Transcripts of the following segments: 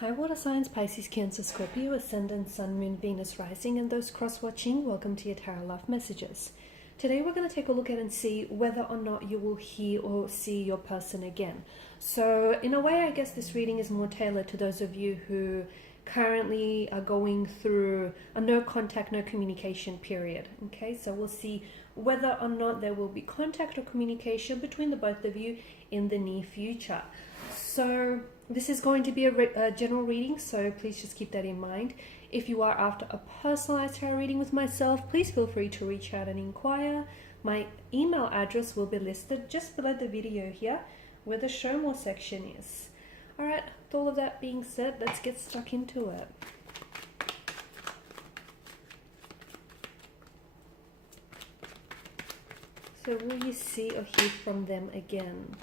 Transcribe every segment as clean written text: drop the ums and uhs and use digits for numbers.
Hi water signs, Pisces, Cancer, Scorpio, Ascendant, Sun, Moon, Venus, Rising, and those cross-watching, welcome to your Tarot Love Messages. Today we're going to take a look at and see whether or not you will hear or see your person again. So in a way, I guess this reading is more tailored to those of you who currently are going through a no contact, no communication period. Okay, so we'll see whether or not there will be contact or communication between the both of you in the near future. So this is going to be a general reading, so please just keep that in mind. If you are after a personalized tarot reading with myself, please feel free to reach out and inquire. My email address will be listed just below the video here, where the show more section is. Alright, with all of that being said, let's get stuck into it. So will you see or hear from them again?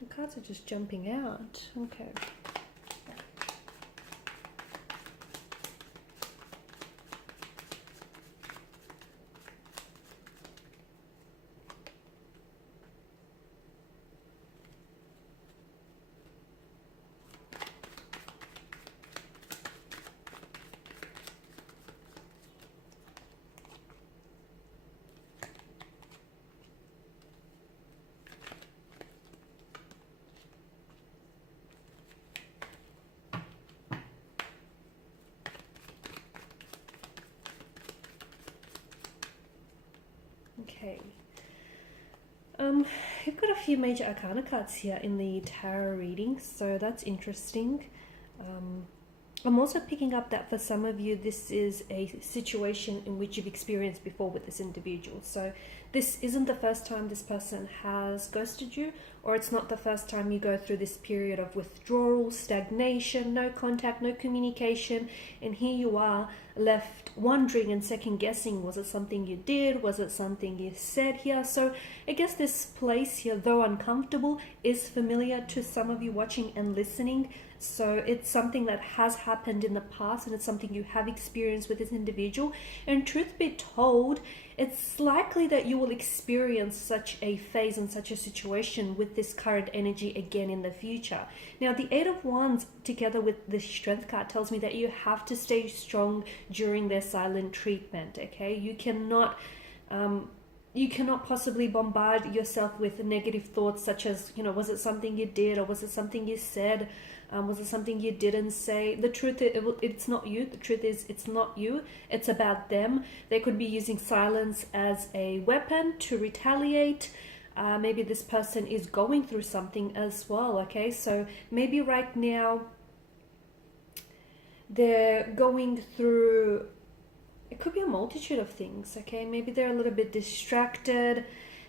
The cards are just jumping out. Okay. Okay. You've got a few major arcana cards here in the tarot reading, so that's interesting. I'm also picking up that for some of you, this is a situation in which you've experienced before with this individual. So this isn't the first time this person has ghosted you, or it's not the first time you go through this period of withdrawal, stagnation, no contact, no communication, and here you are left wondering and second guessing, was it something you did, was it something you said here? So I guess this place here, though uncomfortable, is familiar to some of you watching and listening. So it's something that has happened in the past, and it's something you have experienced with this individual. And truth be told, it's likely that you will experience such a phase and such a situation with this current energy again in the future. Now, the Eight of Wands together with the Strength card tells me that you have to stay strong during their silent treatment, okay? You cannot possibly bombard yourself with negative thoughts such as, was it something you did, or was it something you said? Was it something you didn't say? The truth is, it's not you. The truth is, it's not you. It's about them. They could be using silence as a weapon to retaliate. Maybe this person is going through something as well, okay? So maybe right now they're going through, it could be a multitude of things, okay? Maybe they're a little bit distracted.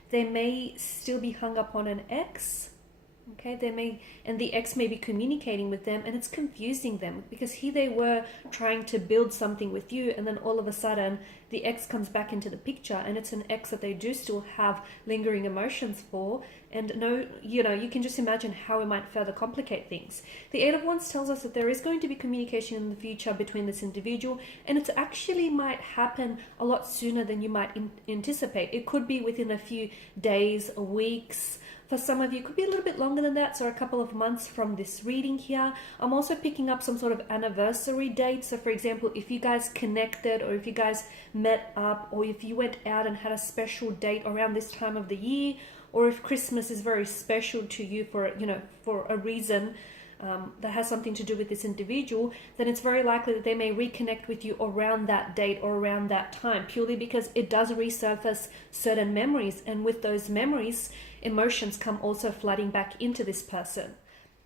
They may still be hung up on an ex. Okay, and the ex may be communicating with them, and it's confusing them because here they were trying to build something with you, and then all of a sudden the ex comes back into the picture, and it's an ex that they do still have lingering emotions for. And you can just imagine how it might further complicate things. The Eight of Wands tells us that there is going to be communication in the future between this individual, and it actually might happen a lot sooner than you might anticipate. It could be within a few days, weeks. For some of you, it could be a little bit longer than that, so a couple of months from this reading here. I'm also picking up some sort of anniversary date. So for example, if you guys connected, or if you guys met up, or if you went out and had a special date around this time of the year, or if Christmas is very special to you for a reason that has something to do with this individual, then it's very likely that they may reconnect with you around that date or around that time, purely because it does resurface certain memories, and with those memories, emotions come also flooding back into this person.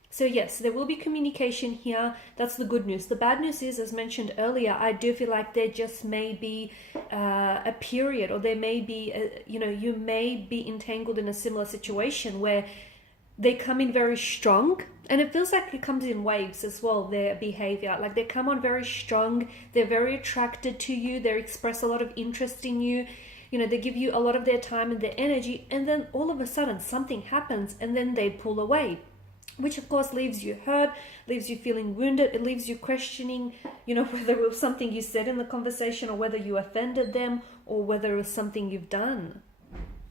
So yes, there will be communication here. That's the good news. The bad news is, as mentioned earlier, I do feel like there just may be a period, or there may be, you may be entangled in a similar situation where they come in very strong, and it feels like it comes in waves as well, their behavior. Like they come on very strong, they're very attracted to you, they express a lot of interest in you. you know, they give you a lot of their time and their energy, and then all of a sudden something happens and then they pull away, which of course leaves you hurt, leaves you feeling wounded. It leaves you questioning, you know, whether it was something you said in the conversation, or whether you offended them, or whether it was something you've done.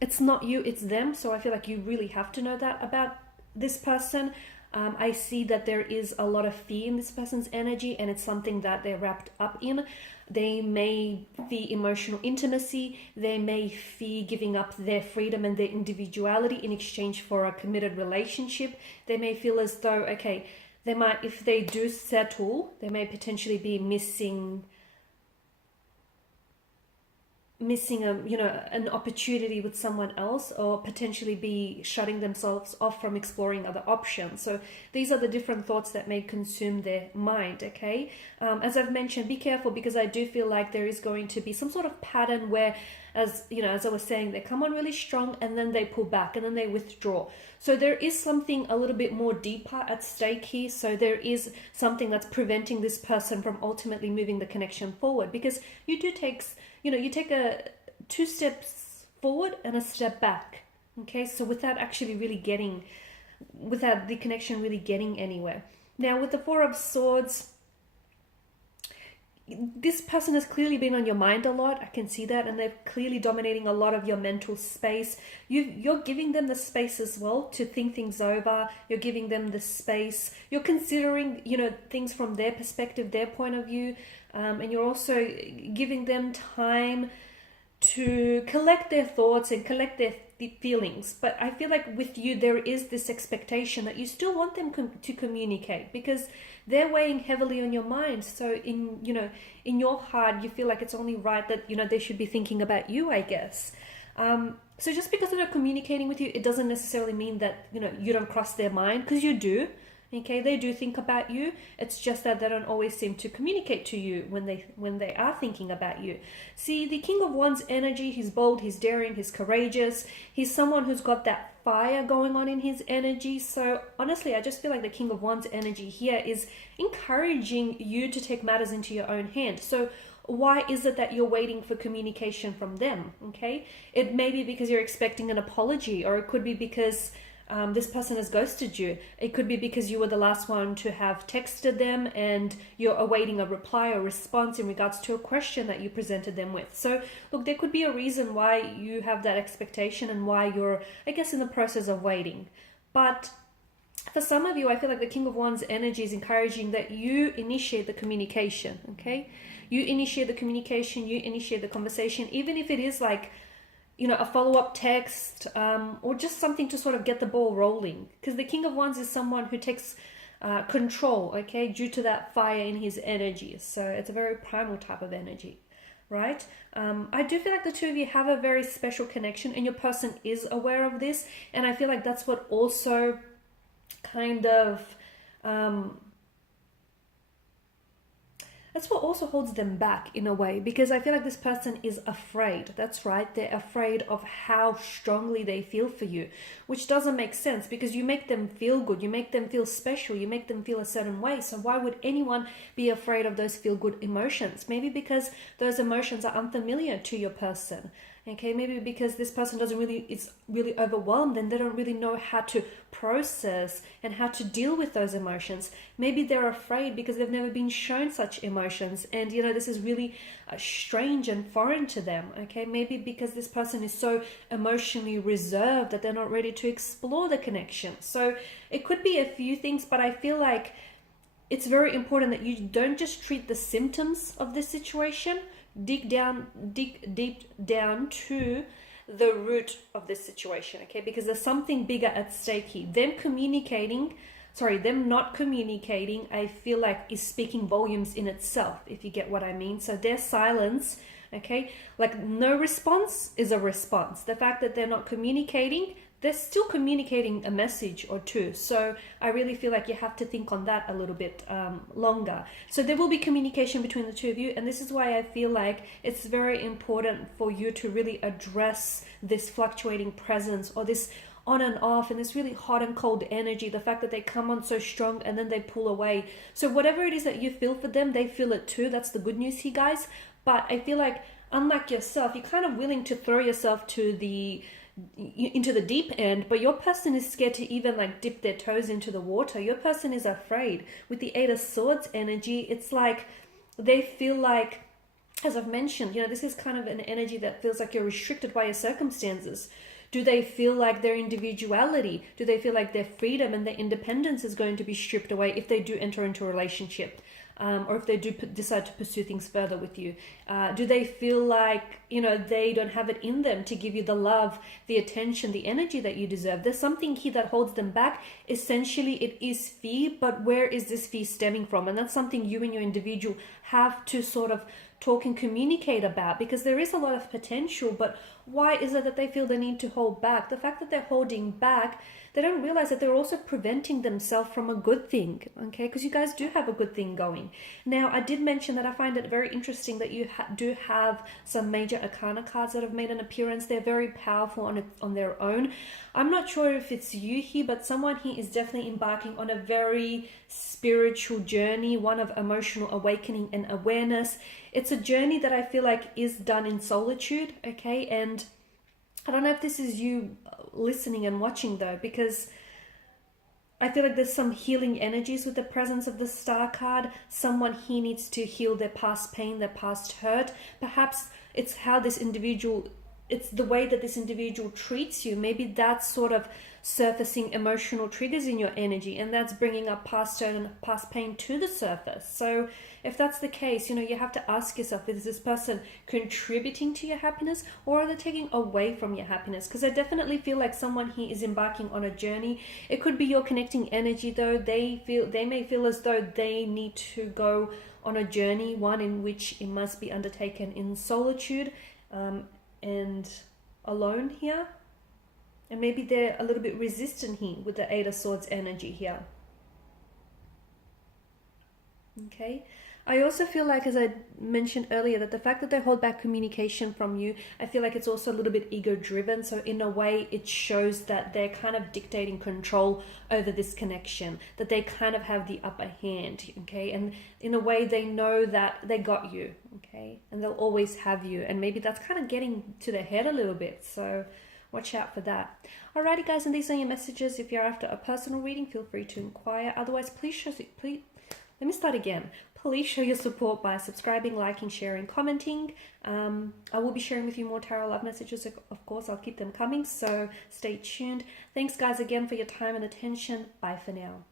It's not you, it's them. So I feel like you really have to know that about this person. I see that there is a lot of fear in this person's energy, and it's something that they're wrapped up in. They may fear emotional intimacy. They may fear giving up their freedom and their individuality in exchange for a committed relationship. They may feel as though, okay, they might, if they do settle, they may potentially be missing an opportunity with someone else, or potentially be shutting themselves off from exploring other options. So these are the different thoughts that may consume their mind. Okay, as I've mentioned, be careful, because I do feel like there is going to be some sort of pattern where, as you know, as I was saying, they come on really strong and then they pull back and then they withdraw. So there is something a little bit more deeper at stake here. So there is something that's preventing this person from ultimately moving the connection forward, because you take a 2 steps forward and a step back. Okay, so without the connection really getting anywhere. Now with the 4 of Swords, this person has clearly been on your mind a lot. I can see that, and they're clearly dominating a lot of your mental space. You're giving them the space as well to think things over. You're giving them the space. You're considering, you know, things from their perspective, their point of view, and you're also giving them time to collect their thoughts and collect their feelings. But I feel like with you, there is this expectation that you still want them to communicate, because they're weighing heavily on your mind. So in your heart, you feel like it's only right that, you know, they should be thinking about you, I guess. So just because they're not communicating with you, it doesn't necessarily mean that, you know, you don't cross their mind, because you do. Okay, they do think about you. It's just that they don't always seem to communicate to you when they are thinking about you. See, the King of Wands energy, he's bold, he's daring, he's courageous. He's someone who's got that fire going on in his energy. So honestly, I just feel like the King of Wands energy here is encouraging you to take matters into your own hand. So why is it that you're waiting for communication from them? Okay, it may be because you're expecting an apology, or it could be because this person has ghosted you. It could be because you were the last one to have texted them and you're awaiting a reply or response in regards to a question that you presented them with. So look, there could be a reason why you have that expectation and why you're, I guess, in the process of waiting. But for some of you, I feel like the King of Wands energy is encouraging that you initiate the communication. Okay, you initiate the communication, you initiate the conversation, even if it is like, you know, a follow-up text, or just something to sort of get the ball rolling. Because the King of Wands is someone who takes control, okay, due to that fire in his energy. So it's a very primal type of energy, right? I do feel like the two of you have a very special connection, and your person is aware of this. And I feel like that's what also kind of... that's what also holds them back in a way, because I feel like this person is afraid. That's right, they're afraid of how strongly they feel for you, which doesn't make sense, because you make them feel good, you make them feel special, you make them feel a certain way. So why would anyone be afraid of those feel good emotions? Maybe because those emotions are unfamiliar to your person. Okay, maybe because this person is really overwhelmed and they don't really know how to process and how to deal with those emotions. Maybe they're afraid because they've never been shown such emotions, and you know, this is really strange and foreign to them. Okay, maybe because this person is so emotionally reserved that they're not ready to explore the connection. So it could be a few things, but I feel like it's very important that you don't just treat the symptoms of this situation. Dig deep down to the root of this situation, okay? Because there's something bigger at stake here. Them not communicating, I feel like is speaking volumes in itself, if you get what I mean. So their silence, okay, like no response is a response. The fact that they're not communicating, they're still communicating a message or two. So I really feel like you have to think on that a little bit longer. So there will be communication between the two of you. And this is why I feel like it's very important for you to really address this fluctuating presence, or this on and off, and this really hot and cold energy, the fact that they come on so strong and then they pull away. So whatever it is that you feel for them, they feel it too. That's the good news here, guys. But I feel like unlike yourself, you're kind of willing to throw yourself into the deep end, but your person is scared to even like dip their toes into the water. Your person is afraid. With the Eight of Swords energy, it's like they feel like, as I've mentioned, this is kind of an energy that feels like you're restricted by your circumstances. Do they feel like their individuality, do they feel like their freedom and their independence is going to be stripped away if they do enter into a relationship? Or if they do decide to pursue things further with you? Do they feel like, they don't have it in them to give you the love, the attention, the energy that you deserve? There's something here that holds them back. Essentially, it is fear, but where is this fear stemming from? And that's something you and your individual have to sort of talk and communicate about, because there is a lot of potential, but why is it that they feel the need to hold back? The fact that they're holding back, they don't realize that they're also preventing themselves from a good thing, okay? Because you guys do have a good thing going. Now, I did mention that I find it very interesting that you do have some major arcana cards that have made an appearance. They're very powerful on their own. I'm not sure if it's you here, but someone here is definitely embarking on a very spiritual journey, one of emotional awakening and awareness. It's a journey that I feel like is done in solitude, okay? And I don't know if this is you listening and watching though, because I feel like there's some healing energies with the presence of the Star card. Someone here needs to heal their past pain, their past hurt. Perhaps it's it's the way that this individual treats you. Maybe that's sort of surfacing emotional triggers in your energy, and that's bringing up past hurt and past pain to the surface. So if that's the case, you have to ask yourself, is this person contributing to your happiness, or are they taking away from your happiness? Because I definitely feel like someone here is embarking on a journey. It could be your connecting energy though. They may feel as though they need to go on a journey, one in which it must be undertaken in solitude and alone here. And maybe they're a little bit resistant here with the Eight of Swords energy here. Okay. I also feel like, as I mentioned earlier, that the fact that they hold back communication from you, I feel like it's also a little bit ego-driven. So in a way, it shows that they're kind of dictating control over this connection, that they kind of have the upper hand, okay? And in a way, they know that they got you, okay? And they'll always have you. And maybe that's kind of getting to their head a little bit. So watch out for that. Alrighty, guys, and these are your messages. If you're after a personal reading, feel free to inquire. Otherwise, let me start again. Please show your support by subscribing, liking, sharing, commenting. I will be sharing with you more tarot love messages. Of course, I'll keep them coming, so stay tuned. Thanks, guys, again for your time and attention. Bye for now.